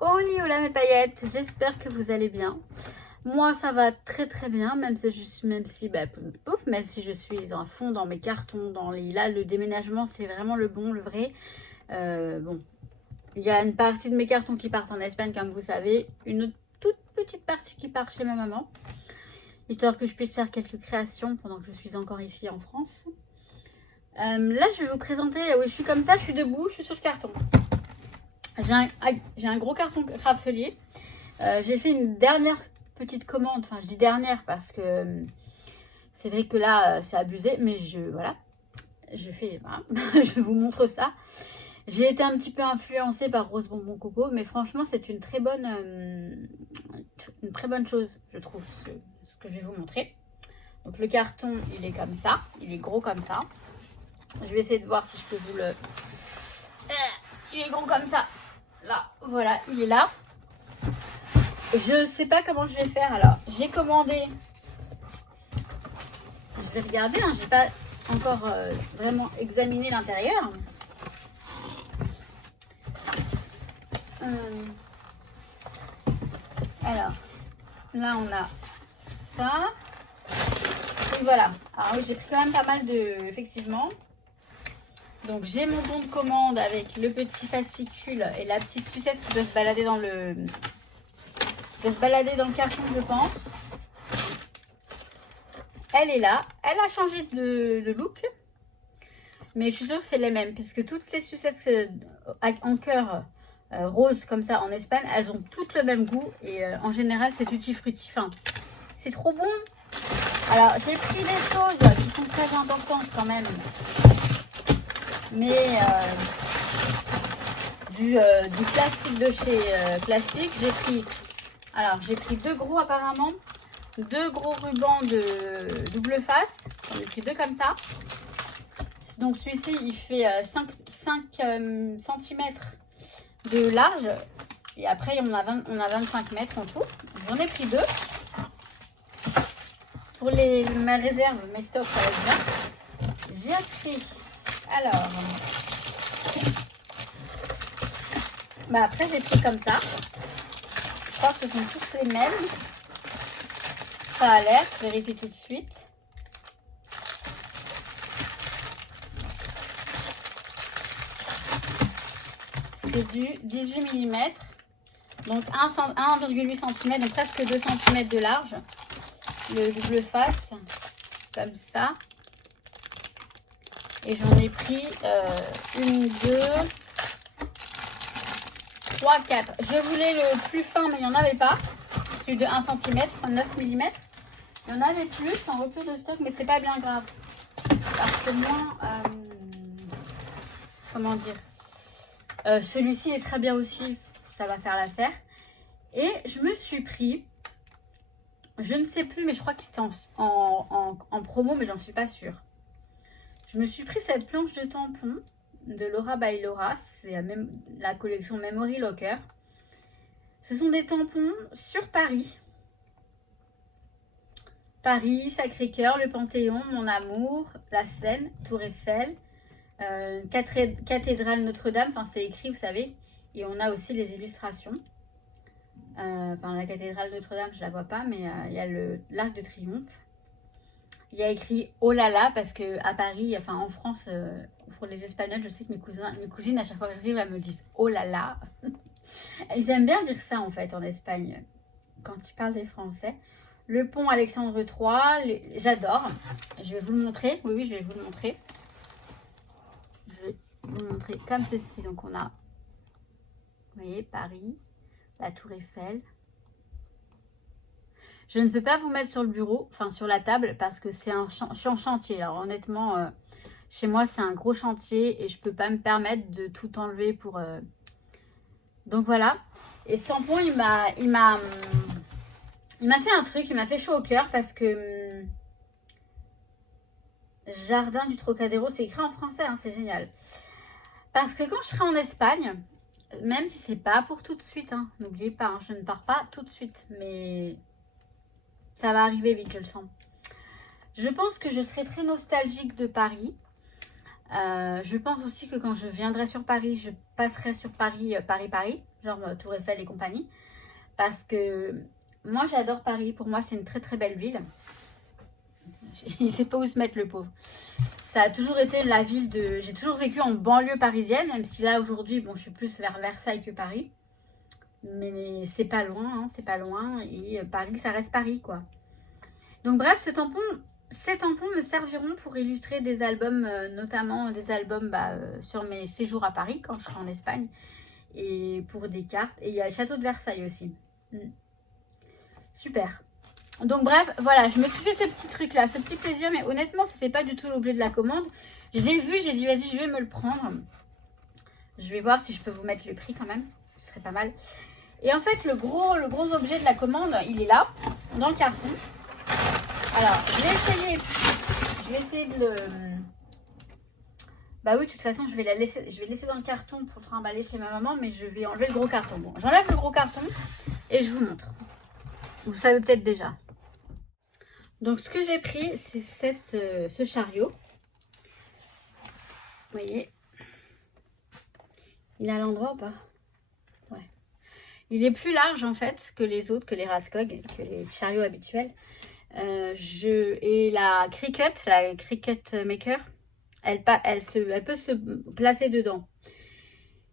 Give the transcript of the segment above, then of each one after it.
Hola mes paillettes, j'espère que vous allez bien. Moi ça va très très bien, même si je suis à fond dans mes cartons, là le déménagement c'est vraiment le bon, le vrai. Bon, il y a une partie de mes cartons qui partent en Espagne comme vous savez, une autre, toute petite partie qui part chez ma maman, histoire que je puisse faire quelques créations pendant que je suis encore ici en France. Là je vais vous présenter, oui je suis comme ça, je suis debout, je suis sur le carton. J'ai un gros carton rafelier. J'ai fait une dernière petite commande. Enfin, je dis dernière parce que c'est vrai que là, c'est abusé. Mais voilà. Voilà, je vous montre ça. J'ai été un petit peu influencée par Rose Bonbon Coco. Mais franchement, c'est une très bonne chose, je trouve, ce que je vais vous montrer. Donc, le carton, il est comme ça. Il est gros comme ça. Je vais essayer de voir si je peux vous le... Il est gros comme ça. Là, voilà, il est là. Je sais pas comment je vais faire. Alors, j'ai commandé. Je vais regarder. Hein, j'ai pas encore vraiment examiné l'intérieur. Alors, là, on a ça. Et voilà. Alors oui, j'ai pris quand même pas mal de... Effectivement. Donc, j'ai mon bon de commande avec le petit fascicule et la petite sucette qui doit se balader dans le... carton, je pense. Elle est là. Elle a changé de look. Mais je suis sûre que c'est les mêmes. Puisque toutes les sucettes en cœur rose comme ça en Espagne, elles ont toutes le même goût. Et en général, c'est tutti frutti. Enfin, c'est trop bon. Alors, j'ai pris des choses qui sont très importantes quand même. Mais du classique de chez Classique. J'ai pris 2 gros apparemment. 2 gros rubans de double face. J'en ai pris 2 comme ça. Donc celui-ci il fait 5 cm de large. Et après on a 25 mètres en tout. J'en ai pris 2. Pour ma réserve, mes stocks ça va être bien. J'ai pris. Alors. Après j'ai pris comme ça. Je crois que ce sont tous les mêmes. Ça a l'air, je vérifie tout de suite. C'est du 18 mm. Donc 1,8 cm, donc presque 2 cm de large. Le double face, comme ça. Et j'en ai pris 1, 2, 3, 4. Je voulais le plus fin, mais il n'y en avait pas. Celui de 1 cm, 9 mm. Il y en avait plus, en rupture de stock, mais c'est pas bien grave. Parce que moins... comment dire, celui-ci est très bien aussi, ça va faire l'affaire. Et je me suis pris, je ne sais plus, mais je crois qu'il était en promo, mais j'en suis pas sûre. Je me suis pris cette planche de tampons de Laura by Laura, c'est la collection Memory Locker. Ce sont des tampons sur Paris. Paris, Sacré-Cœur, le Panthéon, Mon Amour, la Seine, Tour Eiffel, cathédrale Notre-Dame, enfin c'est écrit, vous savez, et on a aussi les illustrations. La cathédrale Notre-Dame, je la vois pas, mais il y a l'Arc de Triomphe. Il y a écrit oh là là, parce que à Paris, enfin en France, pour les Espagnols, je sais que mes cousines, à chaque fois que j'arrive, elles me disent oh là là. Ils aiment bien dire ça en fait en Espagne, quand ils parlent des Français. Le pont Alexandre III, j'adore. Je vais vous le montrer. Oui, je vais vous le montrer. Je vais vous le montrer comme ceci. Donc, on a, vous voyez, Paris, la Tour Eiffel. Je ne peux pas vous mettre sur le bureau, enfin sur la table, parce que c'est un chantier. Alors, honnêtement, chez moi, c'est un gros chantier et je ne peux pas me permettre de tout enlever pour... Donc, voilà. Et ce tampon, il m'a fait un truc, il m'a fait chaud au cœur parce que Jardin du Trocadéro, c'est écrit en français, hein, c'est génial. Parce que quand je serai en Espagne, même si c'est pas pour tout de suite, hein, n'oubliez pas, hein, je ne pars pas tout de suite, mais ça va arriver vite, je le sens. Je pense que je serai très nostalgique de Paris. Je pense aussi que quand je viendrai sur Paris, je passerai sur Paris, Paris, genre Tour Eiffel et compagnie. Parce que moi, j'adore Paris. Pour moi, c'est une très très belle ville. Il ne sait pas où se mettre, le pauvre. Ça a toujours été la ville de... J'ai toujours vécu en banlieue parisienne, même si là, aujourd'hui, bon, je suis plus vers Versailles que Paris. Mais c'est pas loin, hein, c'est pas loin. Et Paris, ça reste Paris, quoi. Donc bref, ces tampons me serviront pour illustrer des albums, notamment des albums sur mes séjours à Paris, quand je serai en Espagne. Et pour des cartes. Et il y a le château de Versailles aussi. Super. Donc bref, voilà, je me suis fait ce petit truc là, ce petit plaisir, mais honnêtement, c'était pas du tout l'objet de la commande. Je l'ai vu, j'ai dit vas-y, je vais me le prendre. Je vais voir si je peux vous mettre le prix quand même, ce serait pas mal. Et en fait, le gros objet de la commande, il est là, dans le carton. Alors, je vais essayer de le... Bah oui, de toute façon, je vais laisser dans le carton pour le trimballer chez ma maman, mais je vais enlever le gros carton. Bon, j'enlève le gros carton et je vous montre. Vous savez peut-être déjà. Donc, ce que j'ai pris, c'est ce chariot. Vous voyez, il est à l'endroit ou pas? Ouais. Il est plus large, en fait, que les autres, que les Raskog, que les chariots habituels. Et la Cricut Maker, elle peut se placer dedans.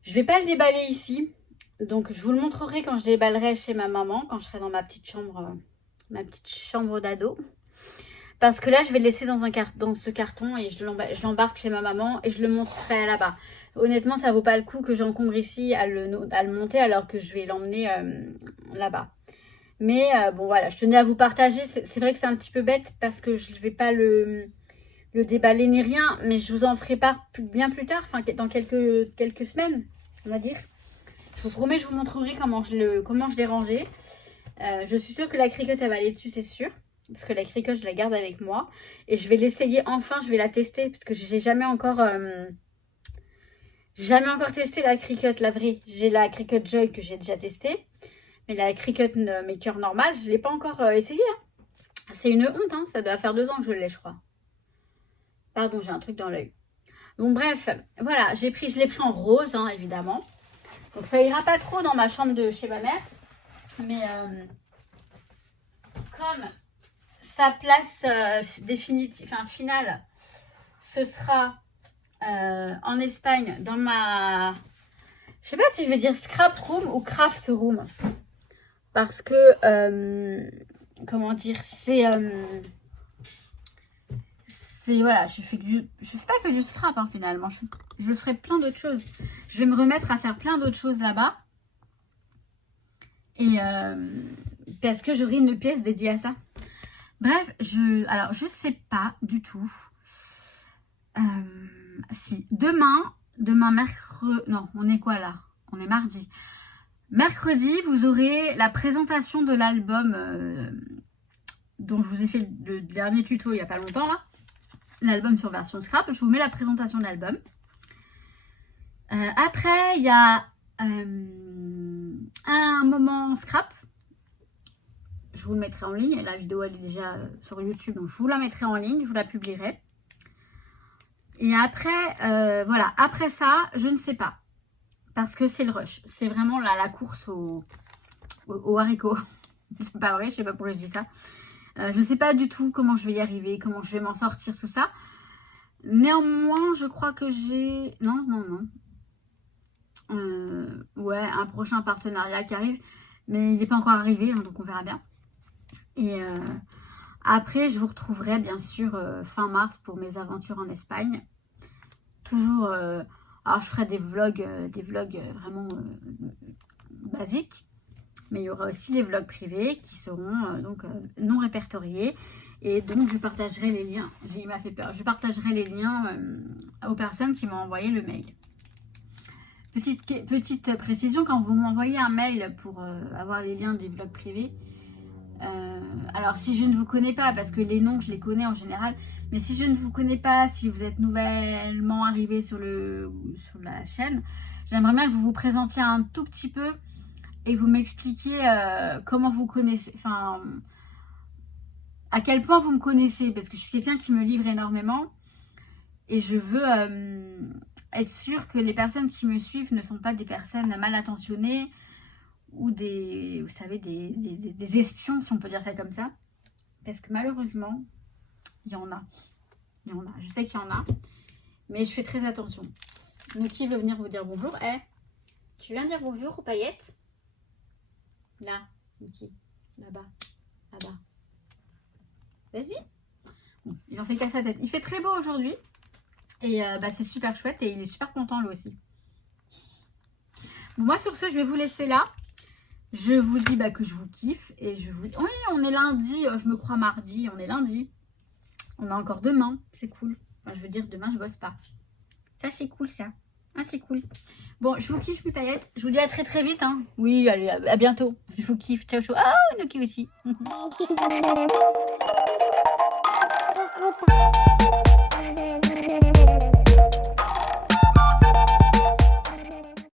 Je vais pas le déballer ici. Donc, je vous le montrerai quand je déballerai chez ma maman, quand je serai dans ma petite chambre d'ado. Parce que là, je vais le laisser dans ce carton et je l'embarque chez ma maman et je le montrerai là-bas. Honnêtement, ça vaut pas le coup que j'encombre ici à le monter alors que je vais l'emmener là-bas. Mais bon, voilà, je tenais à vous partager. C'est vrai que c'est un petit peu bête parce que je ne vais pas le déballer ni rien. Mais je vous en ferai part bien plus tard, enfin dans quelques semaines, on va dire. Je vous promets, je vous montrerai comment je l'ai rangé. Je suis sûre que la cricotte, elle va aller dessus, c'est sûr. Parce que la cricotte, je la garde avec moi. Et je vais l'essayer enfin, je vais la tester. Parce que j'ai jamais encore testé la cricotte, la vraie. J'ai la cricotte Joy que j'ai déjà testée. Mais la Cricut Maker normale, je ne l'ai pas encore essayé. Hein. C'est une honte, hein. Ça doit faire 2 ans que je l'ai, je crois. Pardon, j'ai un truc dans l'œil. Donc bref, voilà, je l'ai pris en rose, hein, évidemment. Donc ça ira pas trop dans ma chambre de chez ma mère. Mais comme sa place finale, ce sera en Espagne, dans ma... Je sais pas si je vais dire scrap room ou craft room. Parce que, comment dire, voilà, je fais pas que du scrap, hein, finalement. Je ferai plein d'autres choses. Je vais me remettre à faire plein d'autres choses là-bas. Et parce que j'aurai une pièce dédiée à ça. Bref, alors, je sais pas du tout. Si, demain mercredi... Non, on est quoi là? On est mardi. Mercredi, vous aurez la présentation de l'album dont je vous ai fait le dernier tuto il n'y a pas longtemps là. L'album sur version scrap. Je vous mets la présentation de l'album. Après, il y a un moment scrap. Je vous le mettrai en ligne. La vidéo, elle est déjà sur YouTube. Donc, je vous la mettrai en ligne. Je vous la publierai. Et après, voilà. Après ça, je ne sais pas. Parce que c'est le rush. C'est vraiment la course au haricot. C'est pas vrai, je sais pas pourquoi je dis ça. Je sais pas du tout comment je vais y arriver, comment je vais m'en sortir, tout ça. Néanmoins, je crois que j'ai... Non. Ouais, un prochain partenariat qui arrive. Mais il n'est pas encore arrivé, hein, donc on verra bien. Et après, je vous retrouverai bien sûr fin mars pour mes aventures en Espagne. Toujours... alors, je ferai des vlogs vraiment basiques. Mais il y aura aussi les vlogs privés qui seront non répertoriés. Et donc, je partagerai les liens. Il m'a fait peur. Je partagerai les liens aux personnes qui m'ont envoyé le mail. Petite précision, quand vous m'envoyez un mail pour avoir les liens des vlogs privés, alors si je ne vous connais pas, parce que les noms, je les connais en général, mais si je ne vous connais pas, si vous êtes nouvellement arrivé sur la chaîne, j'aimerais bien que vous vous présentiez un tout petit peu et vous m'expliquiez comment vous connaissez, enfin, à quel point vous me connaissez, parce que je suis quelqu'un qui me livre énormément. Et je veux être sûre que les personnes qui me suivent ne sont pas des personnes mal intentionnées ou des, vous savez, des espions, si on peut dire ça comme ça. Parce que malheureusement, il y en a. Il y en a. Je sais qu'il y en a. Mais je fais très attention. Donc, qui veut venir vous dire bonjour? Eh, tu viens dire bonjour aux paillettes? Là, Niki. Là-bas. Là-bas. Vas-y. Bon, il en fait qu'à sa tête. Il fait très beau aujourd'hui. Et c'est super chouette. Et il est super content lui aussi. Bon, moi, sur ce, je vais vous laisser là. Je vous dis que je vous kiffe. Et je vous... Oui, on est lundi. Je me crois mardi. On est lundi. On a encore demain. C'est cool. Enfin, je veux dire, demain, je bosse pas. Ça, c'est cool, ça. Ah, c'est cool. Bon, je vous kiffe, mes paillettes. Je vous dis à très très vite. Hein. Oui, allez, à bientôt. Je vous kiffe. Ciao, ciao. Ah, Noki aussi.